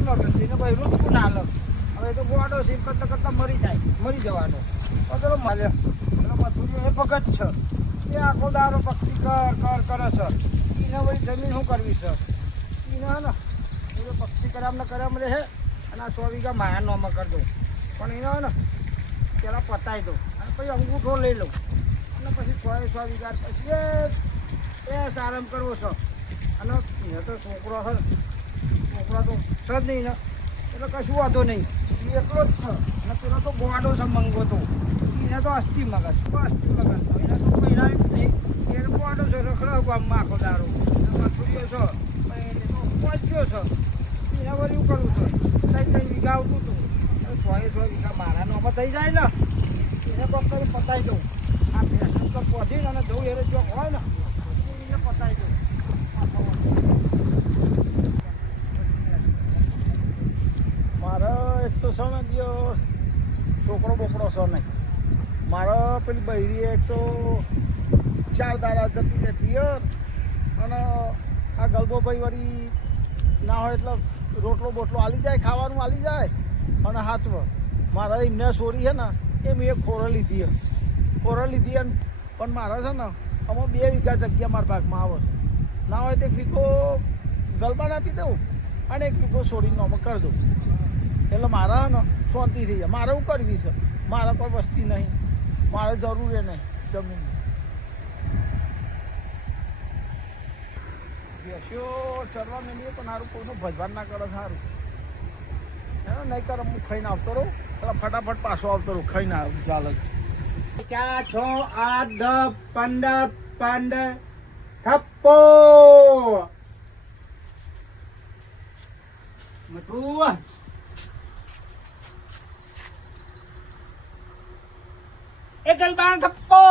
મગજથી ને ભાઈ રૂટકું ના લો હવે તો ગોડો છે કરતા કરતા મરી જવાનો ચલો મળ્યો પેલો મથુરિયો એ ભગત છે એ આખો દારો પક્ષી કર કરે છે એને વળી જમીન શું કરવી છે એને ને એ પક્ષી કરામ રહે અને આ 100 વીઘા માયા નોમાં કરી દઉં પણ એને ને પેલા પતાવી દઉં અને પછી અંગૂઠો લઈ લઉં અને પછી 100 વીઘા પછી એ આરામ કરવો છે અને એ તો છોકરો છે તો છે જ નહીં ને એટલે કશું વાંધો નહીં એ એકલો જ છે અને પેલો તો ગોવાડો છે મંગો તો એને તો અસ્થિ મગજ એને તો પહેરાય જ નહીં એને ગોવાડો છે રખડો ગામમાં આખો દારો મથુરિયો છે એને તો પહોંચ્યો છે એને વળી એવું કરવું છે 3 વીઘા આવતું હતું 100 વીઘા મારા નોમાં થઈ જાય ને એને ડૉક્ટરે પતાવી દઉં આ ફેશન તો પહોંચીને અને જવું એને જો હોય ને એને પતાવી દઉં મારે એક તો છે ને છોકરો બોકરો છે નહીં મારે પેલી બૈરી એક તો 4 દાડા જતી રહેતી અને આ ગલબોભાઈ વળી ના હોય એટલે રોટલો બોટલો આલી જાય ખાવાનું આલી જાય અને હાથમાં મારે એમને છોરી છે ને એ મેં એક ખોરો લીધી અને પણ મારે છે ને આમાં 2 વીઘા જગ્યા મારા ભાગમાં આવે ના હોય તો 1 વીઘો ગલબાન આપી દઉં અને 1 વીઘો છોડીને આમાં કરી દઉં એટલે મારે ને શાંતિ થઈ જાય મારે એવું કરવી છે મારે કોઈ વસ્તી નહીં મારે જરૂર એ નહીં જમીન બેસ્યો ચરવા મેળવીએ પણ સારું કોઈનું ભજવાન ના કરે સારું નહીં કરે હું ખાઈને આવતો રહું પેલા ફટાફટ પાછો આવતો રહું ખાઈને આવું ચાલે 4 6 8 10 15 થપ્પો મતું એકલ બાણ થપ્પો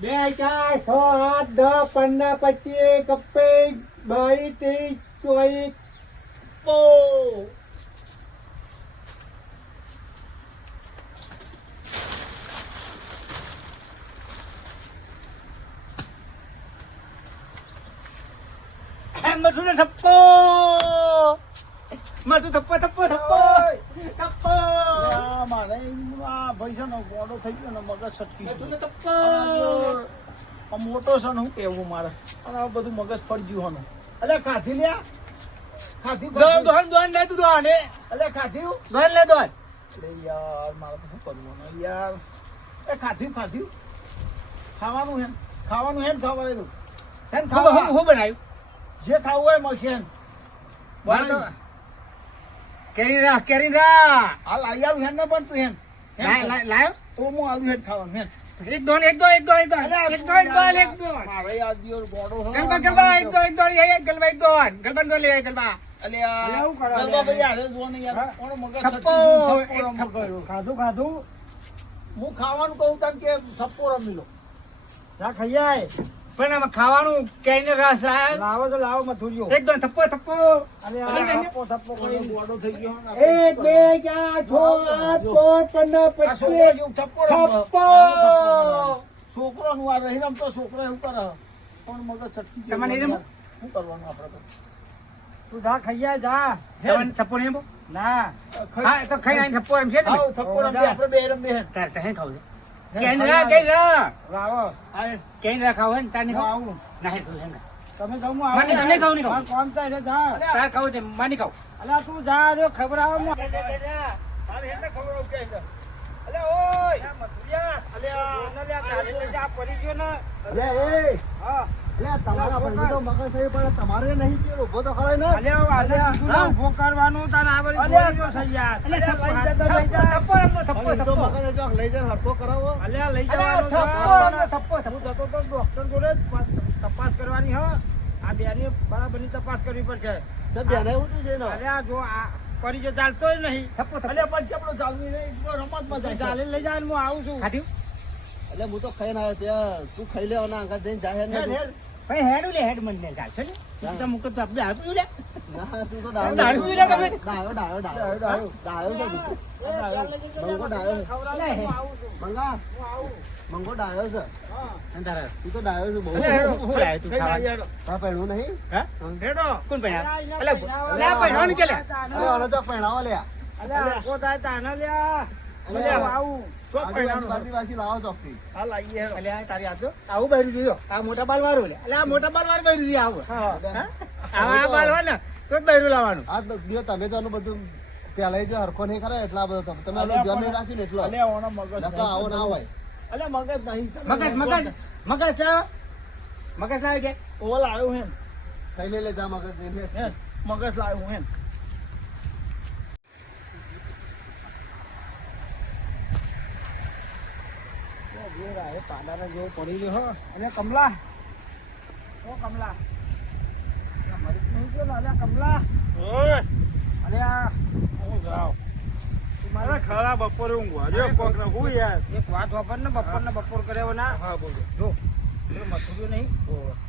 બે 4 6 8 10 15 25 કપ્પે 22 23 24 મધુને થપ્પો મધુ થપ્પો મારે આ ભાઈ છે ને ગોડો થઈ ગયો ને મગજ સટકી મધુને થપ્પો મોટો છે ને હું કેવું મારે અને આ બધું મગજ ફરી ગયું હોનું અલે ખાધી લ્યા ખાધી દોન લે તું દોન અલે ખાધી દોન લે દોન અરે યાર મારે તો શું કરવું યાર એ ખાધી ખાવાનું હે ખાવા દઉં હે ખાવા હું બનાવ્યું જે ખાવું હોય મળશે કેરી રા હાલ આવી આવું હેન ને પણ તું હેન લાયો તો હું આવ્યું હેન ખાવાનું હેન એક દોન મારે આ દિયો ગોડો હો ગલબા એક દોન લે ગલબા અલે આ ગલબા ભાઈ આરે દોન યાર કોણ મગજ ખાધું હું ખાવાનું કહું તને કે સપ્પો રમી લો જા ખાઈ આય પણ આમાં ખાવાનું કેઈને રસ લાવો મથુરિયો એકદમ થપ્પો અરે થપ્પો કોઈ ગોડો થઈ ગયો 1 2 4 5 થપ્પો છોકરો નું આ રહી રમતો છોકરો એવું કરે પણ મગજ સટકી તમને શું કરવાનું આપણે તો તું જા ખાઈ જા તમને થપ્પો નહીં ના હા તો ખાઈ આઈને થપ્પો એમ છે ને થપ્પો રમી આપણે બે રમી તાર કહે ખાવ કેનરા લાવો આ કેનરા ખાવ ને તાને ખાવ નહીં ખાવ ને તમે ખાવ હું આવું મને ખાવ નહીં ખાવ કોમ થાય જા તાર ખાવ તે માની ખાવ અલા તું જા જો ખબર આવ મો મારે હેને ખબર આવ કે અલે ઓય મથુરિયા અલે નલ્યા કાલે જા પડી ગયો ને અલે એ હા અલે તમારા ભાઈ તો મગજ થઈ પણ તમારે નહીં કે ઉભો તો ખરાય ને અલે ઉભો કરવાનું તાર આવડી બોલી ગયો છે યાર અલે થપ્પો તો મગજ જો લઈ જા હરકો કરાવો અલે લઈ જવાનો થપ્પો હું જતો તો ડોક્ટર જોડે તપાસ કરવાની હો આ બેની બરાબરની તપાસ કરવી પડશે તો બેને એવું છે ને અલે આ જો આ પડી જો ચાલતો જ નહીં થપ્પો અલે પણ કેપડો ચાલવી નહીં રમતમાં જાય ચાલે લઈ જાય હું આવું છું ખાધ્યું એટલે હું તો ખાઈને આવ્યો ત્યાં તું ખાઈ લેવાના આગળ જઈને જાય ને ભાઈ હેડ લે હેડ મને ચાલશે ને તો મુકત તો આપણે આપ્યું લે ના તું તો ડાયો લે તમે ડાયો મંગો ડાયો છે અંધારા તું તો ડાયો છે બહુ. અલે હેડો શું લાય તું ખાવા? આ પહેણું નહીં? હેડો કોણ ભણ્યા? અલે લે પહેરવાનું કે લે અરે ઓલો તો પહેણાવો લ્યા. અલે આખો થાય તાને લે અલે આવું તો પહેરવાનું બાજી લાવો ચોકથી. હા લાઈએ હેડો અલે આ તારી આજો આવું બહેરું જોયો આ મોટા બાલ વાળું લે. અલે આ મોટા બાલ વાર બહેરું છે આવું હા આ બાલ હોય ને તો જ બહેરું લાવવાનું આ દિયો તમે તો આનું બધું પેલા જો હરખો નહીં કરે એટલા બધો તમે આનું ધ્યાન નહીં રાખ્યું ને એટલો. અલે ઓનો મગજ નકર આવો ના હોય. અલે મગજ નહીં મગજ છે મગજ ના કે ઓલ આવ્યો હે કઈ લઈ લે જા મગજ લઈને. હે મગજ લાવ્યો હે પાડાના જેવો પડી ગયો હો અને કમલા ઓ કમલા મરી નહીં ગયો ને અલે કમલા ઓય અલે આ હું જાવ મારા ખરા બપોરે ઊંઘવા જો કોક ને હું યાર એક વાત વાપર ને બપોર કર્યો ના હા બોલો જો મથુર્યો નહીં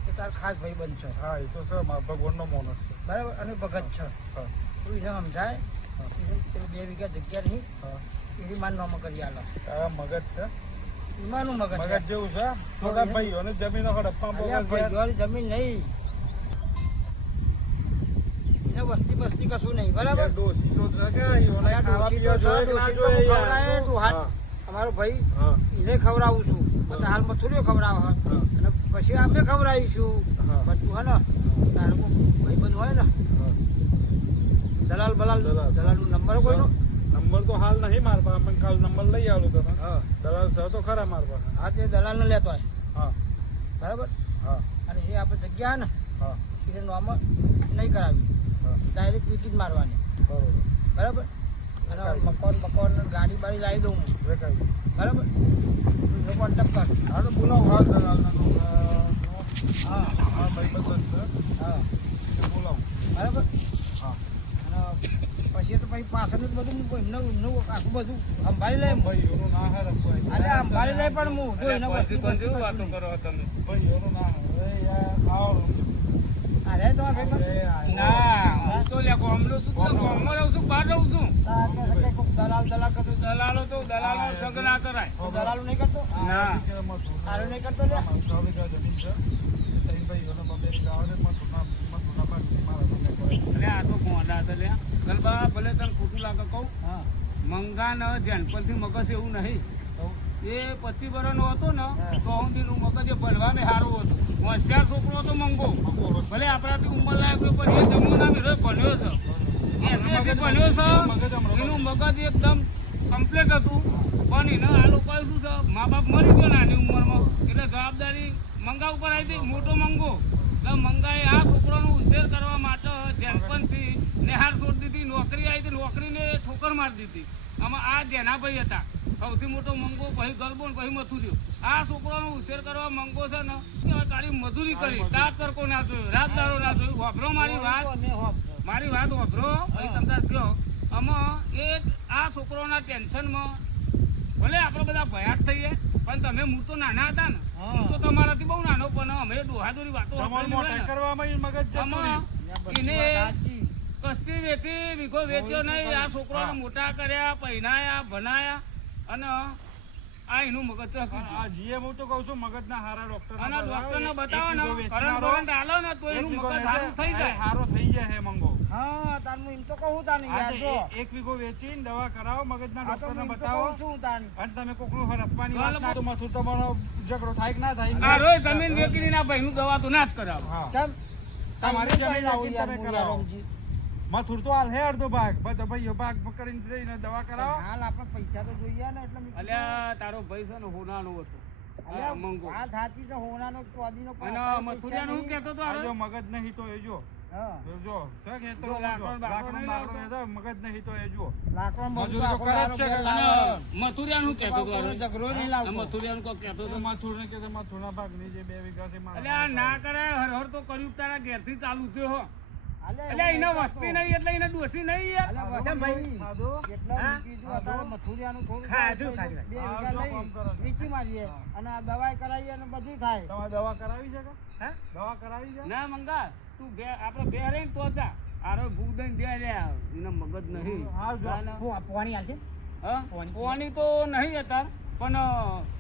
એ તાર ખાસ ભાઈ બન છે હા એ તો છે ભગવાનનો માણસ છે બરાબર અને ભગત છે તું એને સમજાય બે વીઘા જગ્યા નહીં એવી માન નામ કરી આલો તારા મગજ છે ઈમાનું મગજ જેવું છે થોડા ભાઈઓને જમીનો હડપ્પા ભાઈઓની જમીન નહીં એને વસ્તી કશું નહીં બરાબર ડોસી તો ખાવા પીવા જોઈએ ના જોઈએ અમારો ભાઈ એને ખવડાવું છું બધા હાલ મથુરીઓ ખવડાવે અને પછી આપણે ખવડાવીશું બધું હે ને તારું ભાઈ બંધ હોય ને દલાલ દલાલનો નંબર કોઈનો નંબર તો હાલ નહીં માર પાસે પણ કાલ નંબર લઈ આવું તને દલાલ છે તો ખરા માર પાસે હા તે દલાલ ને લેતો હોય બરાબર અને જે આપણે જગ્યા ને એને નોર્મલ નહીં કરાવી ડાયરેક્ટ વિકિટ મારવાની બરાબર અને મકાન ગાડી બાડી લાવી દઉં હું બરાબર તું કોન્ટેક્ટ કર હાલો બોલો હા દલાલનો હા ભાઈ બધું હા બોલાવું બરાબર પછી તો પછી પાછળનું બધું એમનું આખું બધું સંભાળી લે ભાઈઓનું ના હે અરે સંભાળી લે પણ હું જો એને બધું વાતો કરો તમે ભાઈઓનું ના હે યાર આવો અરે તો ના હું તો લે ગામનો છું તો ગામમાં રહું છું બહાર રહું છું દલાલ કરતો દલાલો તો દલાલો સગ ના કરાય દલાલો નહીં કરતો ના આરો નહીં કરતો લે અરે આ તો ગોંડા હતા લે ગલબા ભલે તને ખોટું લાગે કહું મંગા ન ધ્યાનપલથી મગજ એવું નહીં એ 25 વર્ષનો હતો ને તો હું મગજ ભણવામાં સારો હતો હોશિયાર છોકરો હતો મંગો ભલે આપણાથી ઉંમર લાયક પણ એ જમવાના મેળો ભણ્યો છે ભણ્યો છે એનું મગજ એકદમ કમ્પ્લીટ હતું પણ એને આ લોકોએ શું છે મા બાપ મરી ગયો નાની ઉંમરમાં એટલે જવાબદારી મંગા ઉપર આવી હતી મોટો મંગો એટલે મંગાએ આ છોકરાનો ઉછેર કરવા માટે ધ્યાનપનથી નેહાર છોડી દીધી નોકરી આવી હતી નોકરીને ઠોકર મારી દીધી આમાં આ જેનાભાઈ હતા સૌથી મોટો મંગો પછી ગરબો પછી મથુર્યો આ છોકરાનો ઉછેર કરવા મંગો છે ને તારી મજૂરી કરી તાપ તરકો ના જોયો રાત દારો ના જોયું વાપરો મારી વાત વાપરો પછી તમને કહો આમાં એક આ છોકરોના ટેન્શનમાં ભલે આપણે બધા ભયાત થઈએ પણ તમે હું તો નાના હતા ને હું તો તમારાથી બહુ નાનો પણ અમે દોહાદોરી વાતો એને કસ્તી વેચી વીઘો વેચ્યો નહીં આ છોકરાને મોટા કર્યા પહેરાયા ભણાયા અને આ એનું મગજ જીએ હું તો કહું છું મગજના હારા ડોક્ટર અને ડોક્ટરને બતાવો ને કરંટ આલો ને તો એનું મગજ સારું થઈ જાય સારો થઈ જાય હે મંગો હા તાનું એમ તો કહું તાની યાર જો એક વીઘો વેચીને દવા કરાવો મગજના ડોક્ટરને બતાવો છું તાની અને તમે કોકનું હરપ્પાની વાત ના તો મથું તમારો ઝઘડો થાય કે ના થાય આ રોય જમીન વેચીને ના ભાઈનું દવા તો ના જ કરાવો કેમ તમારી જમીન આવો યાર કરાવો મથુર તો હાલ હે અડધો ભાગ બધો ભાઈઓ ભાગ કરીને જઈને દવા કરાવો હાલ આપણે પૈસા તો જોઈએ ને એટલે અલ્યા તારો ભાઈ છે ને હોનાનો હતો અલ્યા મંગો આ થાતી છે હોનાનો કોદીનો અને મથુરિયાનો હું કહેતો તો આ જો મગજ નહીં તો એ જો જો તો કે તો લાકડો મગજ નહીં તો એ જો લાકડો મજૂરી તો કરે જ છે મથુરિયાનું કહેતો તો ઝઘડો નહીં લાવતો મથુરિયાનું કો કહેતો તો મથુરને કે મથુરના ભાગની જે 2 વીઘા છે મારા અલ્યા ના કરે હર તો કર્યું તારા ઘેરથી ચાલુ થયો હો એટલે એને વસ્તી નહીં એટલે એને દોષી નહીં યાર ભાઈ એટલા કીધું અત્યારે મથુરિયાનું થોડું ખાધું 2 વીઘા લઈ વેચી મારીએ અને આ દવાઈ કરાવીએ અને બધું થાય તમારે દવા કરાવી છે હે દવા કરાવી છે ના મંગા તું બે આપણે બે રહીને તો જા આરો ભૂખ દઈને દે લે એને મગજ નહીં પાણી હાલ છે હા પાણી તો નહીં હતા પણ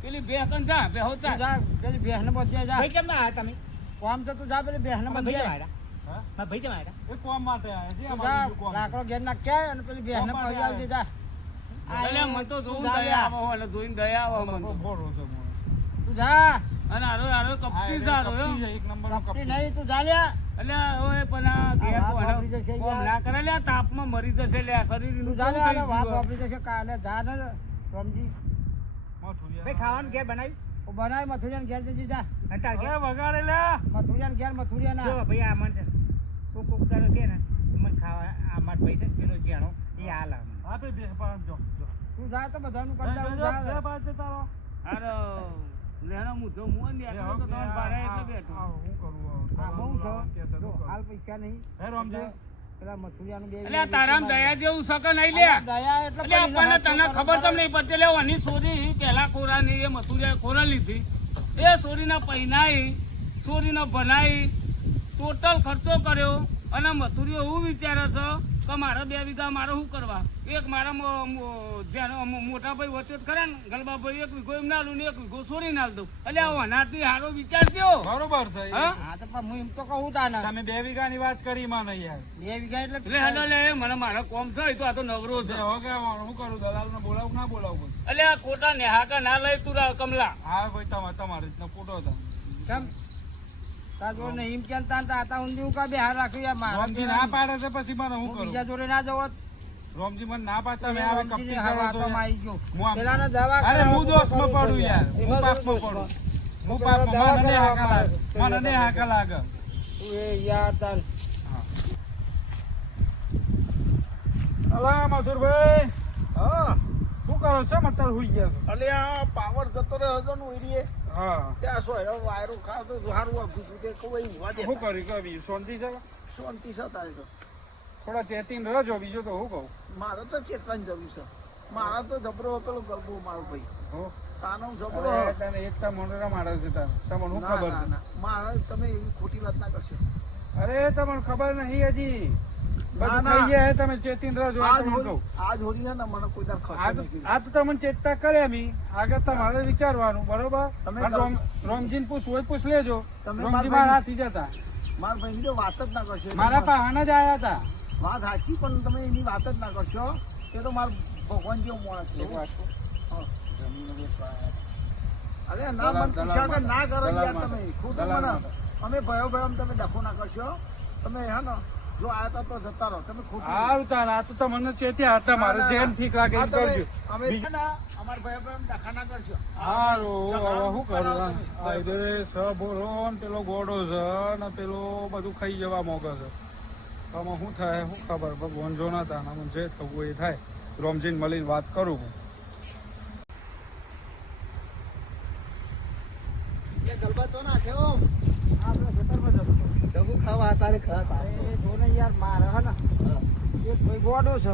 પેલી બે કન જા બે તું હોતા જા પેલી બેહને બધે જા ભાઈ કેમ ના આયા તમે કોમ તો તું જા પેલી બેહને ભાઈ બધે કેમ આયા ભાઈ કેમ આયા એ કોમ માટે આવ્યા છે તું જા લાકડો ઘેર નાખ્યા અને પેલી બેહને કોમ માટે પડી આવજે જા એટલે મને તો તું જોઈને જા દયા લે. આવે અને જોઈને દયા આવે મને તો. તું જા અને હારો કપટી સારો એક નંબર કપટી નહીં તું જા લ્યા એટલે ઓય પણ આ ઘેર વાત કોને વાપરી જશે કોમ યાર. ના કરે લ્યા તાપમાં મરી જશે લ્યા શરીર તું નું જા લ્યા કેવું વાત થઈ ગયું. વાપરી જશે કાલે જા ને રમજી ભાઈ ખાવાનું ઘેર બનાવ્યું બનાય મથુરિયાને ઘેર જજે જા હટાવ ઘેર વગાડે લ્યા મથુરિયાને ઘેર મથુરિયા જો ના ભાઈ આ મને કોક તારો કે ને મને ખાવા આ માર ભાઈ છે ને પેલો જેણો એ હાલ આવે મને. હા બે પાંચ જો તું જા તો બધાનું કરતા હું જા બે પાંચ તારો હારો લેનો મુદ્દો મું ને આટલો તો તમને ભાડે એટલે બેઠો. હું કરું હા બહુ છે જો હાલ પૈસા નહીં હે રામજી પેલા મથુરિયાનું બે એટલે આ તારામ દયા જેવું શકે નહીં લ્યા. દયા એટલે એટલે આપણને તને ખબર કેમ નહીં પડતી લે ઓની સોરી પેલા કોરાની એ મથુરિયા કોરા લીધી એ સોરીના પૈનાઈ સોરીનો ભનાઈ ટોટલ ખર્ચો કર્યો અને મથુરીઓ એવું વિચારે છે કે મારે 2 વીઘા મારે શું કરવા એક મારા મોટા ભાઈ વચ્ચે ખરા ને ગલબાભાઈ 1 વીઘો એમ ના આલું ને 1 વીઘો સોરી ના દઉં એટલે આ વનાથી હારો વિચાર થયો. બરોબર છે હા હા તો પણ હું એમ તો કહું તાને તમે 2 વીઘાની વાત કરી માં નહીં યાર 2 વીઘા એટલે એટલે હેડો લે મને મારો કોમ છે એ તો આ તો નવરો છે. હો કે હું કરું દલાલ ને બોલાવું ના બોલાવું એટલે આ ખોટા નેહાકા ના લઈ તું કમલા. હા ભાઈ તમારે રીતનો ફોટો હતા કેમ તાર જોડે નહીં એમ કેમ તાન તાતા ઊંધી હું કા બેહાર રાખ્યું યાર મારા રોમજી ના પાડે છે પછી મને હું હું કરું બીજા જોડે ના જવો રોમજી મને ના પાડતા મેં આવે રોમજીની કપટી હવા કરો તો આત્મામાં આવી ગયો. હું આમ- પેલાને દવા અરે કરાવો હું તો દોષમાં કરવું પડું યાર પડે. હું પાપમાં પડું હું પાપમાં મને હાકા લાગે મને નહીં હાકા લાગે તું એ યાર તાર અલા મથુરભાઈ હા શું કરો છો મતલબ હુઈ ગયા છો એટલે આ પાવર જતો રહ્યો હતો ને ઉડીએ હા ત્યાં શું હેરો વાયરો ખાતો સારું આપું છું કે કોઈ વાજે શું કરી કવિ શાંતિ છે શાંતિ છે તારે તો થોડા ચેતીને રહેજો બીજું તો હું કહું મારે તો ચેતવાની જરૂર છે મારા તો જબરો પેલો ગરબો મારો ભાઈ હો તાનો જબરો અરે તને એકતા મોઢરા મારે છે તારે તમને શું ના, ખબર ના, છે ના. મારે તમે એવી ખોટી વાત ના કરશો અરે તમને ખબર નહીં હજી ના, બધું ના. થઈ ગયા તમે ચેતીને રહેજો આજ તમને કહું હોળી આજ હોળી છે ને મને કોઈ દાડ ખર્ચો નહીં કીધું. આ તો તમને ચેતતા કરે અમી આગળ તમારે વિચારવાનું બરોબર તમે અને રોમજીને પૂછવું હોય પૂછ લેજો તમે રોમજી મારા મારા હાથી જતા મારા ભાઈની તો વાત જ ના કરશો મારા પાહાના જ આયા હતા વાત સાચી પણ તમે એની વાત જ ના કરશો એ તો મારો ભગવાન જેવો માણસ છે એક વાત કહું. અરે ના મને પૂછ્યા કે ના કરો દલાલ યાર માટે. તમે ખોટું દલાલ મને માટે. અમે ભયો ભયો તમે ડખો ના કરશો તમે હે ને જો આયા તા તો જતા રહો તમે ખોટું આવતા આ તો તમને ચેત્યા હતા મારે ના, ના, જેમ ઠીક લાગે આ એમ તમે- કરજો અમે છે ને અમારા ભયો ભયો ડખા ના કરશો હારું હવે શું કરું કરાવો આ ઇધરે સ બોલો ને પેલો ગોડો છે ને પેલો બધું ખાઈ જવા મોગે છે આમાં શું થાય શું ખબર ભગવાન જો ના હતા આમાં જે થવું એ થાય રોમજીને મળીને વાત કરું હું ખાવા તારે ખાતા જો ને યાર મારે હે ને એક ભાઈ ગોડો છે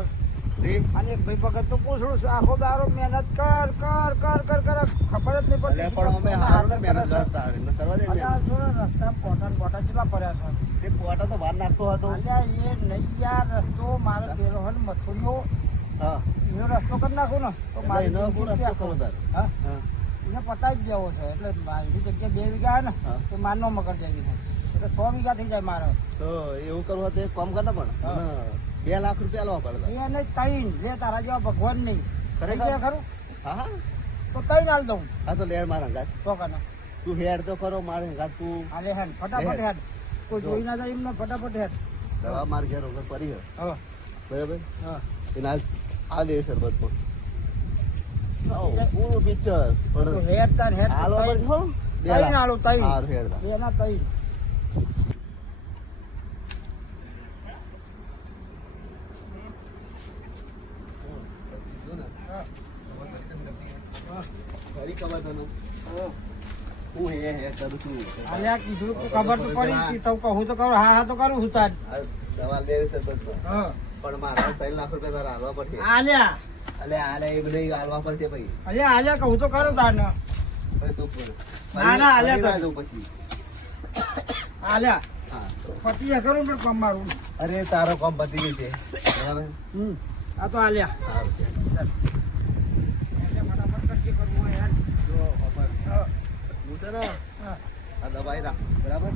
અને એક ભાઈ ભગત તો પૂછડું છે આખો દારો મહેનત કર કર કર કર કર ખબર જ નહીં પડતી પણ અમે હારું મહેનત કરતા રસ્તા પોટા કેટલા પડ્યા છે એ પોટા તો બહાર નાખતો હતો અલ્યા એ નહીં યાર રસ્તો મારે પેલો હે ને મથુરીઓ એનો રસ્તો કરી નાખું ને તો મારે હા એને પતાવી જ દેવો છે એટલે મારી જગ્યાએ 2 વીઘા હે ને તો મારનો મગર દેવી છે એટલે 100 વીઘા થઈ જાય મારે તો એવું કરવું તો એક કામ કરે પણ 2 લાખ રૂપિયા લેવા પડે એ નહીં તૈન લે તારા જેવા ભગવાન નહીં ખરેખર? ખરેખર ખરું હા હા તો તૈન હાલ દઉં હા તો લેર મારા અંગાત તો કને તું હેડ તો કરો મારે અંગાત તું હાલે હેડ ફટાફટ હેડ કોઈ જોઈ ના જાય એમને ફટાફટ હેડ દવા માર ઘેર વગર પડી હે હા બરાબર હા એના આ દે સરબત પણ પૂરું પિક્ચર તો પણ હેડ તાર હેડ હાલો પણ હો 2 તૈન લાખ હાલો તૈન હાર હેડ એના તૈન ફરી ખબર તને હું હે કરું છું આલ્યા કીધું તો ખબર તો પડી કે તો કહું તો કરું હા હા તો કરું હું તાર આ દવા લે સરબત હા પણ મારા 3 લાખ રૂપિયા તારા હાલવા પડશે આલ્યા એટલે આલે એ બધે હાલવા પડશે ભાઈ અલ્યા આલ્યા કહું તો કરું તાર ને હવે તું બોલ. ના, ના, હાલે ફરી તો. ના જાઉં પછી આલ્યા હા પતિ કરું ને કામ મારું અરે તારો કામ પતી ગયું છે બરાબર આ તો આલ્યા સારું છે એટલે ફટાફટ કરજે કરવું હોય આ દવાઈ રાખ બરાબર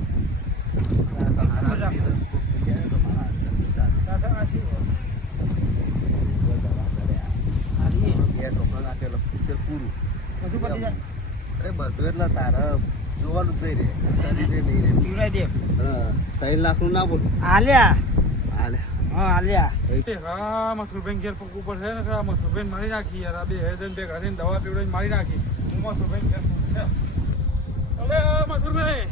પૂરું અરે બધું એટલે તારે જોવાનું જ નહીં રે નહીં રે 3 લાખ નું ના બોલ આલ્યા હાલે હા આલ્યા હા મથુરભાઈ ઘેર પગ ઉપર છે ને કે આ મથુરભાઈ મારી નાખી યાર આ બે હેદન બે ઘરે દવા પીવડાવીને મારી નાખી હું મથુરભાઈ ઘેર પગ છે અલે મથુરભાઈ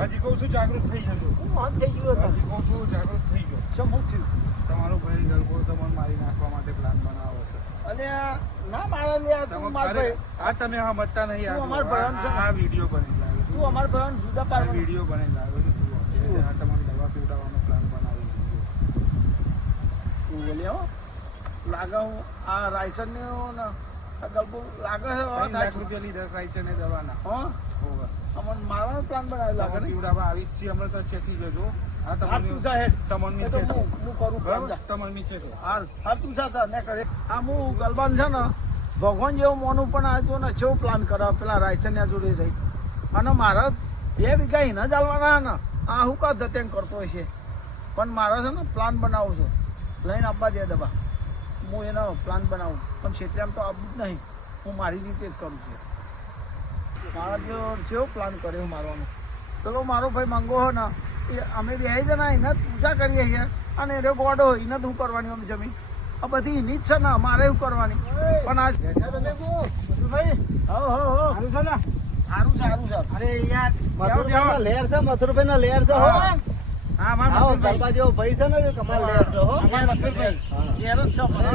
હજી કહું છું જાગૃત થઈ જજો થઈ ગયું હજી કહું છું જાગૃત થઈ ગયો શું થયું તમારો ભાઈ ગલગો તમને મારી નાખવા માટે પ્લાન બનાવો છે અને ના મારા લ્યા તું માર ભાઈ આ તમે હા મતતા નહીં તું અમાર ભગવાન છે. આ વિડીયો બની લાવ્યો તું અમાર ભગવાન જુદા પાડવાનો વિડીયો બની લાવ્યો છે તું આ તમને દવા પીવડાવવાનો પ્લાન બનાવી તું બોલ્યો લાગે હું આ રાયસન ને આ ગલબો લાગે છે 3 લાખ રૂપિયા લીધા રાઈચર ને દવાના હા હોવે અમન મારવાનો પ્લાન બનાવ્યો લાગે ને પીવડાવવા આવી છે હમણાં તો ચેકી જજો આ હા તું જા હેડ તમને એ તો હું કરું બરાબર બરાબર તમને નીચે તો હા તું જા ને કરે આ હું ગલબાન છે ને ભગવાન જેવું મોનું પણ આ જો ને કેવો પ્લાન કરે પેલા રાયસન્યા જોડે થઈ અને મારા 2 વીઘા એના ચાલવાના ને આ હું કા ધતેંગ કરતો હશે પણ મારા છે ને પ્લાન બનાવું છું લઈને આપવા દે દવા હું એનો પ્લાન બનાવું પણ ક્ષેત્રમાં તો આપવું જ નહીં હું મારી રીતે જ કરું છું મારા જો કેવો પ્લાન કર્યો મારવાનો પેલો મારો ભાઈ મંગો હો ને એ અમે બે જણા એને પૂજા કરીએ છીએ અને એને ગોડો એને શું કરવાની અમે જમીન આ બધી એની જ છે ને મારે શું કરવાની પણ આ ભાઈ હો સારું છે ને સારું છે અરે યાર લેર છે મથુરભાઈ ના લેર છે હો હા મારા આવો ગરબા જેવો ભાઈ છે ને જો કમાલ લેર છે હો અમારા મથુરભાઈ ઘેર જ છે પણ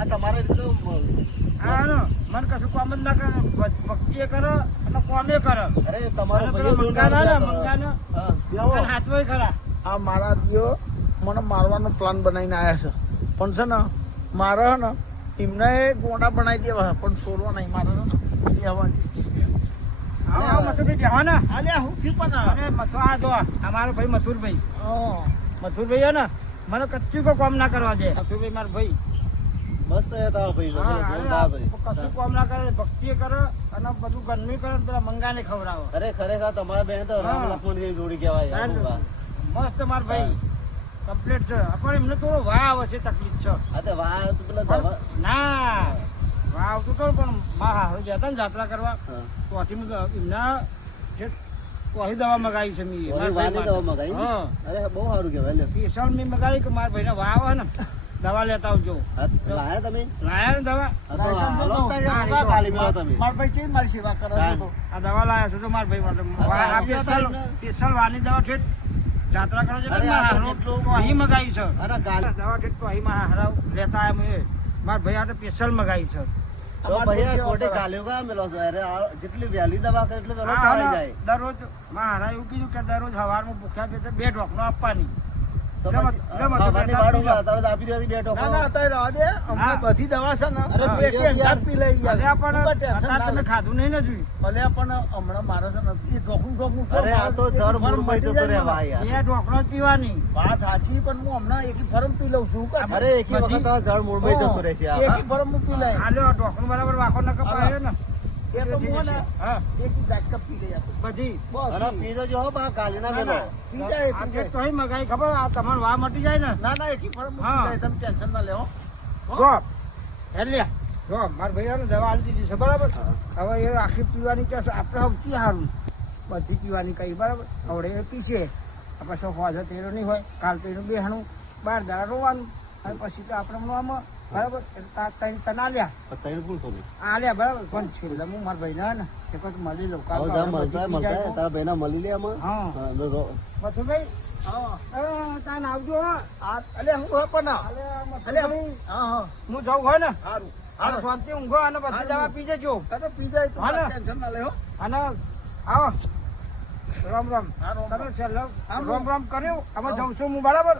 આ તમારે તો હા ને મને કશું કામ જ ના કરે ભક્તિ કરે અને કોમે કરે અરે તમારો અને પેલો મંગાનો હા હાથમાં ખરા આ મારા દિયો મને મારવાનો પ્લાન બનાવીને આવ્યા છે પણ છે ને મારે ને એમને ગોંડા બનાવી દેવા પણ છોડવા નહીં મારે ને મથુરભાઈ હે ને મને કચ્ચું કો કામ ના કરવા દે મથુરભાઈ મારો ભાઈ મસ્ત છે તારો ભાઈ જોરદાર ભાઈ કશું કામ ના કરે ભક્તિ કરે અને બધું ગરમી કરે પેલા મંગાને ખવડાવો અરે ખરેખર તમારા બેન તો રામ લક્ષ્મણ ની જોડી કહેવાય યાર મસ્ત માર ભાઈ કમ્પ્લીટ છે પણ એમને થોડો વાવ છે તકલીફ છે આ તો વાહ તો પેલા દવા ના વાવ તો તો પણ હા જતા ને જાત્રા કરવા તો એમના જે કોઈ દવા મગાવી છે મેં વાની દવા મગાવી હા અરે બહુ સારું કહેવાય લે સ્પેશિયલ મેં મગાવી કે મારા ભાઈને વાવ હે ને દવા લેતા આવજો લાયા તમે લાયા ને દવા મારા ભાઈ કેવી મારી સેવા કરો છો આ દવા લાયા છો તો મારા ભાઈ માટે સ્પેશિયલ વાની દવા છે જાત્રા કરો છો અહીં મગાવી છે અરે ગાલી દવા છે તો અહીં હરાવ લેતા અમે મારા ભાઈ આ તો સ્પેશિયલ મગાવી છે તો ભૈયા ખોટે ગાલ્યો કા મેલો છે અરે જેટલી વહેલી દવા કરે એટલે વેલો ખાઈ જાય દરરોજ મારા એવું કીધું કે દરરોજ સવારમાં ભૂખ્યા છે 2 ઢોકનો આપવાની તો ખાવાની વાડું તરત આપી દેવાથી 2 ઢોકળા ના અત્યારે રહેવા દે અમને બધી દવા છે ને અરે પી લઈ ગયા તમે ખાધું નહીં ને જોયું ભલે પણ હમણાં મારે છે ને એ ઢોકું અરે આ તો જર મુરમઈ જતો રે ભાઈ યાર 2 ઢોકનો જ પીવાની વાત સાચી પણ હું હમણાં એકી ફરમ પી લઉં છું અરે એકી વખત આ જળ મુરમઈ જતો રહે છે એકી ફરમ હું પી લઈ હાલો ઢોકણું બરાબર વાખો ન કપાયો ને એ તો હું ને હા એકી ગાટકા પી લઈ આપું બધી અરે પી જો હો બા ગાલી ના મેલો પી જાય તો અહીં મગાઈ ખબર આ તમારે વા મટી જાય ને ના ના એકી ફરમ પી જાય તમે ટેન્શન ના લેવો જો એટલે જો માર ભાઈ દવા આલી દીધી છે બરાબર હવે એ આખી પીવાની કે આપણે સૌથી સારું બધી પીવાની કઈ બરાબર હવે એ પીશે પછી હોજ તેરો નહીં હોય કાલ તેનું બેહણું 12 દાડા રોવાનું અને પછી તો આપણે આમાં બરાબર તના લ્યા તૈણ પૂછ તો આલ્યા બરાબર પણ છેલ્લે હું મારા ભાઈ ના ને તે પછી મળી લઉં આવો જા મળતા તારા ભાઈના મળી લે આમાં હા મથુરભાઈ તાન આવજો અલે હું હોય પણ અલે હા હું જાઉં હોય ને સારું હા શાંતિ ઊંઘો અને પછી દવા પી જજો પી જાય ટેન્શન ના લેવો અને આવો રામ રામ તમે છેલ્લે રામ રામ કર્યું અમે જાઉં છું હું બરાબર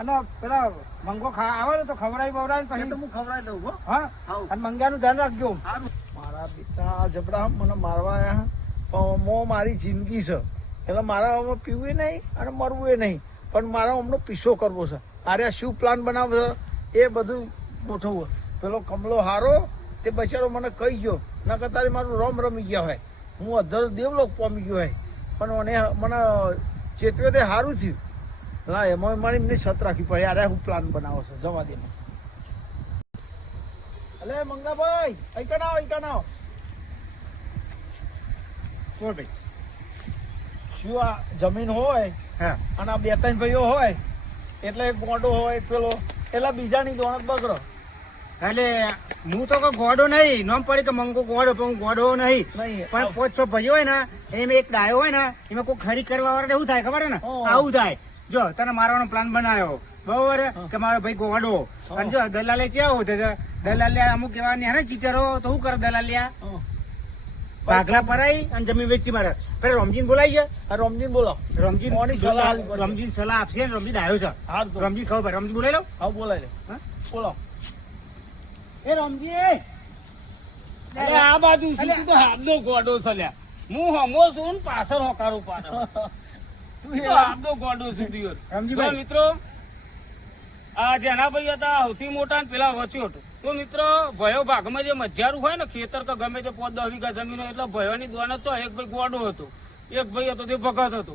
અને પેલા મંગો આવે ને તો ખવડાવી બવડાવી પછી હું ખવડાવી દઉં હા અને મંગાનું ધ્યાન રાખજો મારા પિતા જબડા મને મારવા આવ્યા પણ મારી જિંદગી છે એટલે મારા હવે પીવું નહીં અને મરવું એ નહીં પણ મારા હમણાં પીછો કરવો છે અરે શું પ્લાન બનાવે છે એ બધું ગોઠવવું પેલો કમલો હારો તે બચારો મને કહી ગયો ન કરતા મારું રોમ રમી ગયા હોય હું અધર દેવલોક પામી ગયો પણ મને ચેતવ્યો તે સારું થયું. હા એમાં મારી એમને છત રાખી પડે યાર હું પ્લાન બનાવો છો જવા દે. અલે મંગાભાઈ અહીં ના શું ભાઈ શું આ જમીન હોય હા. અને આ 2-3 ભાઈઓ હોય એટલે એક ગોડો હોય પેલો એટલે બીજાની દોણત બગડો. એટલે હું તો કોઈ ગોડો નહીં નામ પડી કે મંગો ગોડો પણ હું ગોડો નહીં નહીં પણ 5-6 ભાઈઓ હોય ને એમાં એક ડાયો હોય ને એમાં કોઈ ખરી કરવા વાળા એવું થાય ખબર છે ને હા. આવું થાય. જો તને મારવાનો પ્લાન બનાવ્યો બરોબર કે મારો ભાઈ ગોડો અને જો દલાલે ક્યાં હોય તો દલાલિયા અમુક એવા ને કીચરો તો શું કરે દલાલિયા ભાગલા પરાઈ અને જમીન વેચી મારે પેલા રમજીન બોલાઈ ગયા. આ રમજીન બોલો. રમજીન કોની સલાહ આલી પડે? રમજીન સલાહ આપશે ને રમજીન આવ્યો છે હાર તો રમજીન ખબર રમજીન બોલાઈ લો. હા બોલાય લે. હા? બોલો. એ રમજી અરે આ બાજુ સીધું તો હાથનો ગોડો છે લ્યા. હું હમો છું ને પાછળ હોકારો પાડો. તું તો હાથનો ગોડો સીધી હતો. રમજીભાઈ. તો મિત્રો આ જેના ભાઈ હતા સૌથી મોટા ને પેલા વચ્યો હતો. તો મિત્રો ભયો ભાગમાં જે મજારું હોય ને ખેતર કે ગમે તે 5-10 વીઘા જમીન હોય એટલે ભયોની દોનત તો એક ભાઈ ગોડો હતો, એક ભાઈ હતો તે ભગત હતો.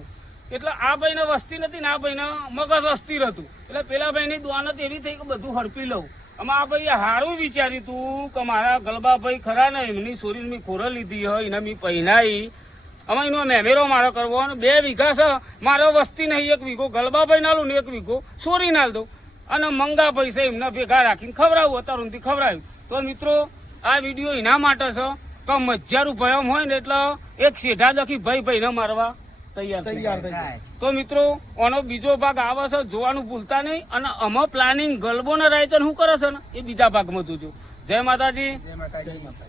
એટલે આ ભાઈને વસ્તી નથી ને આ ભાઈને મગજ અસ્થિર હતું. એટલે પેલા ભાઈની દોનત એવી થઈ કે બધું હડપી લઉં. આમાં આ ભાઈએ સારું વિચાર્યું તું કે મારા ગલબાભાઈ ખરા ને એમની સોરી મેં ખોરા લીધી હોય એને મેં પહેનાઈ આમાં એનો મેમેરો મારો કરવો અને 2 વીઘા છે મારો વસ્તી નહીં 1 વીઘો ગલબાભાઈ નાલું ને 1 વીઘો સોરી નાલ દઉં અને મંગા પૈસા એમના ભેગા રાખીને ખવડાવું અત્યારથી ખવડાવ્યું. તો મિત્રો આ વિડીયો એના માટે છે કે મજારું ભયમ હોય ને એટલે એક શેઢા દખી ભાઈને મારવા તૈયાર થઈ જાય. તો મિત્રો આનો બીજો ભાગ આવે છે જોવાનું ભૂલતા નહીં અને આમાં પ્લાનિંગ ગલબોના રાયતન શું કરે છે ને એ બીજા ભાગમાં જોજો. જય માતાજી. જય માતાજી.